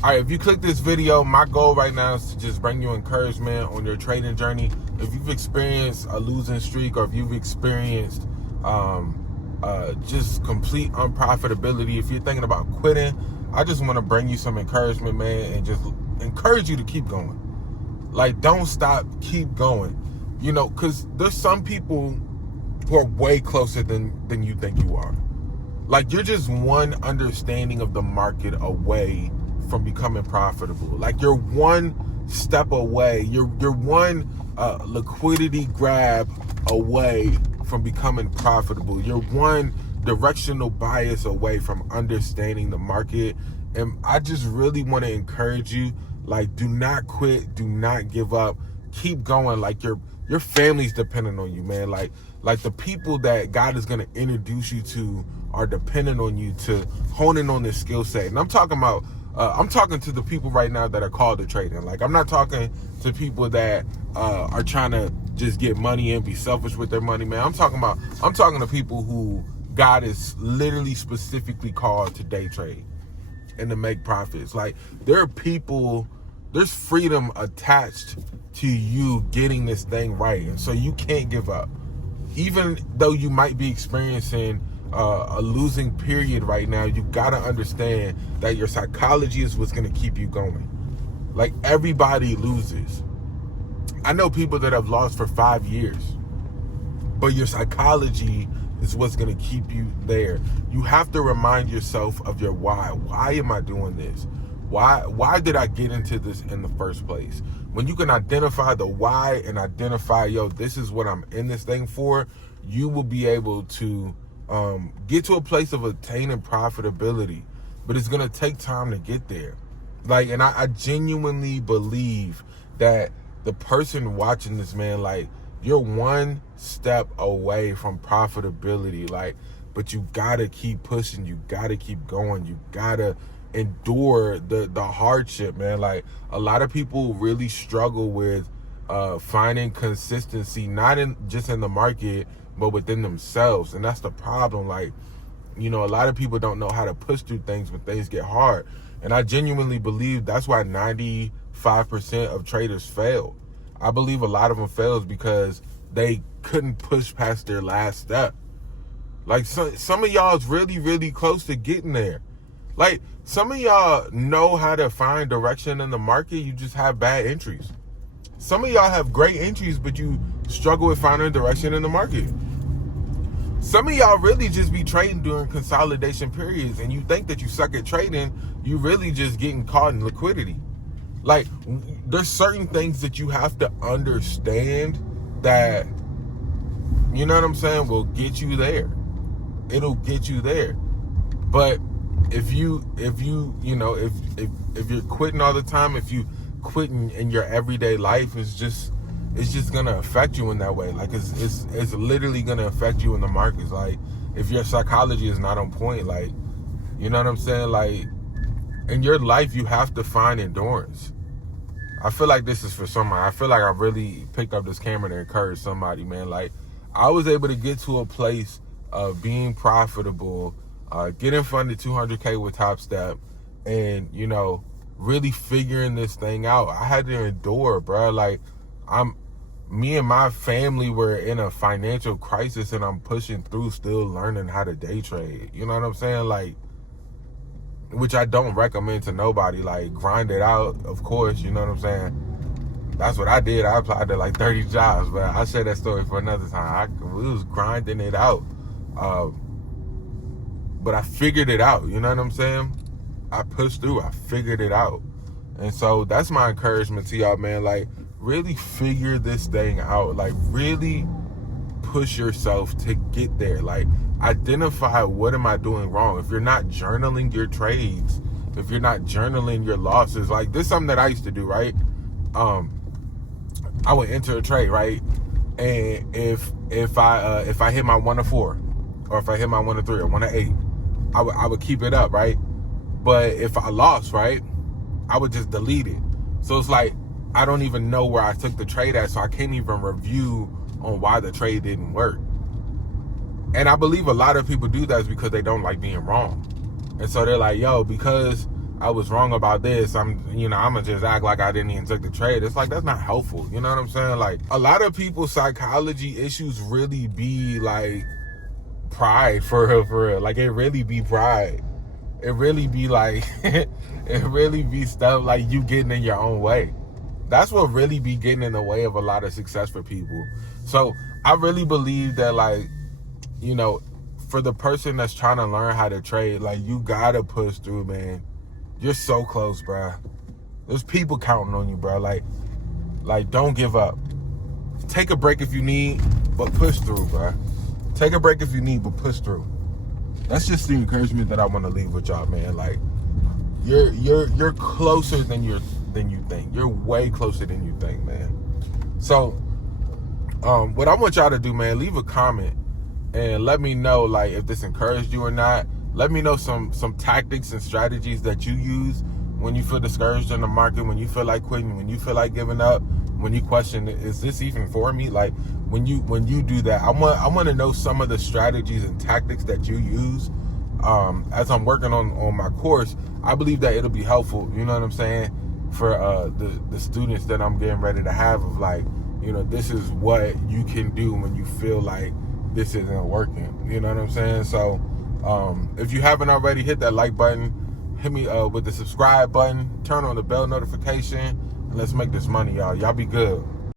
All right, if you click this video, my goal right now is to just bring you encouragement on your trading journey. If you've experienced a losing streak, or if you've experienced just complete unprofitability, if you're thinking about quitting, I just want to bring you some encouragement, man, and just encourage you to keep going. Like, don't stop, keep going. You know, because there's some people who are way closer than you think you are. Like, you're just one understanding of the market away from becoming profitable. Like, you're one step away. You're one liquidity grab away from becoming profitable. You're one directional bias away from understanding the market. And I just really want to encourage you, like, do not quit, do not give up, keep going. Like, your family's dependent on you, man. Like the people that God is going to introduce you to are dependent on you to hone in on this skill set. And I'm talking to the people right now that are called to trading. Like, I'm not talking to people that are trying to just get money and be selfish with their money, man. I'm talking to people who God is literally specifically called to day trade and to make profits. Like, there are people, there's freedom attached to you getting this thing right. And so you can't give up. Even though you might be experiencing a losing period right now, you got to understand that your psychology is what's going to keep you going. Like, everybody loses. I know people that have lost for 5 years, but your psychology is what's going to keep you there. You have to remind yourself of your why. Why am I doing this? Why did I get into this in the first place? When you can identify the why and identify, yo, this is what I'm in this thing for, you will be able to get to a place of attaining profitability. But it's going to take time to get there. Like, and I genuinely believe that the person watching this, man, like, you're one step away from profitability. Like, but you got to keep pushing. You got to keep going. You got to endure the hardship, man. Like, a lot of people really struggle with finding consistency, not just in the market, but within themselves. And that's the problem. Like, you know, a lot of people don't know how to push through things when things get hard. And I genuinely believe that's why 95% of traders fail. I believe a lot of them fails because they couldn't push past their last step. Like, some of y'all is really, really close to getting there. Like, some of y'all know how to find direction in the market. You just have bad entries. Some of y'all have great entries, but you struggle with finding direction in the market. Some of y'all really just be trading during consolidation periods, and you think that you suck at trading. You really just getting caught in liquidity. Like, there's certain things that you have to understand that, you know what I'm saying, will get you there. It'll get you there. But if you're quitting all the time, if you quitting in your everyday life, it's just gonna affect you in that way. Like, it's literally gonna affect you in the markets. Like, if your psychology is not on point, like, you know what I'm saying? Like, in your life, you have to find endurance. I feel like this is for somebody. I feel like I really picked up this camera to encourage somebody, man. Like, I was able to get to a place of being profitable, getting funded $200K with Top Step, and, you know, really figuring this thing out. I had to endure, bro. Like, me and my family were in a financial crisis, and I'm pushing through, still learning how to day trade. You know what I'm saying? Like, which I don't recommend to nobody. Like, grind it out, of course, you know what I'm saying? That's what I did. I applied to like 30 jobs, but I'll share that story for another time. We was grinding it out. But I figured it out, you know what I'm saying? I pushed through, I figured it out. And so that's my encouragement to y'all, man. Like, really figure this thing out. Like, really push yourself to get there. Like, identify, what am I doing wrong? If you're not journaling your trades, if you're not journaling your losses, like, this is something that I used to do, right? I would enter a trade, right? And if I hit my 1 to 4, or if I hit my 1 to 3 or 1 to 8, I would keep it up, right? But if I lost, right, I would just delete it. So it's like, I don't even know where I took the trade at, so I can't even review on why the trade didn't work. And I believe a lot of people do that is because they don't like being wrong. And so they're like, yo, because I was wrong about this. I'm gonna just act like I didn't even take the trade. It's like, that's not helpful. You know what I'm saying? Like, a lot of people's psychology issues really be like pride, for real, for real. Like, it really be pride. It really be like, it really be stuff like you getting in your own way. That's what really be getting in the way of a lot of success for people. So I really believe that, like, for the person that's trying to learn how to trade, like, you gotta push through, man. You're so close, bro. There's people counting on you, bro. Like, don't give up. Take a break if you need, but push through, bro. Take a break if you need, but push through. That's just the encouragement that I want to leave with y'all, man. Like, you're closer than you think. You're way closer than you think, man. So, what I want y'all to do, man, leave a comment and let me know, like, if this encouraged you or not. Let me know some tactics and strategies that you use when you feel discouraged in the market, when you feel like quitting, when you feel like giving up, when you question, is this even for me? Like, when you do that, I want to know some of the strategies and tactics that you use. As I'm working on my course, I believe that it'll be helpful, you know what I'm saying, for the students that I'm getting ready to have, of like, this is what you can do when you feel like this isn't working, you know what I'm saying? So if you haven't already, hit that like button, hit me with the subscribe button, turn on the bell notification, and let's make this money, y'all be good.